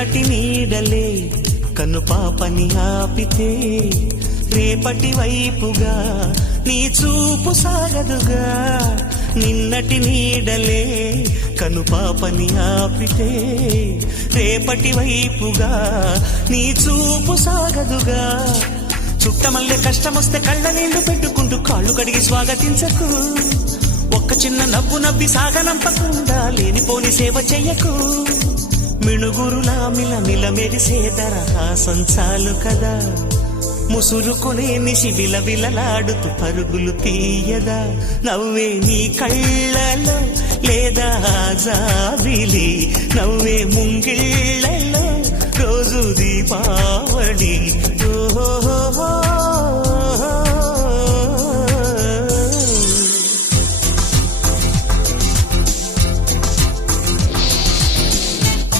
నిన్నటి నీడలే కన్ను పాపని ఆపితే రేపటి వైపుగా నీ చూపు సాగదుగా. నిన్నటి నీడలే కను పాపని ఆపితే రేపటి వైపుగా నీ చూపు సాగదుగా. చుట్టమల్లె కష్టమొస్తే కళ్ళ నీళ్లు పెట్టుకుంటూ కాళ్ళు కడిగి స్వాగతించకు. ఒక్క చిన్న నవ్వు నవ్వి సాగనంపకుండా లేనిపోని సేవ చెయ్యకు. మిణుగురులా మిలమిల మెరిసే దరహాసం చాలు కదా. ముసురుకునే నిశి విలవిలలాడుతూ పరుగులు తీయదా. నవ్వే నీ కళ్ళలో లేదా జాబిలి, నవ్వే ముంగిళ్ళ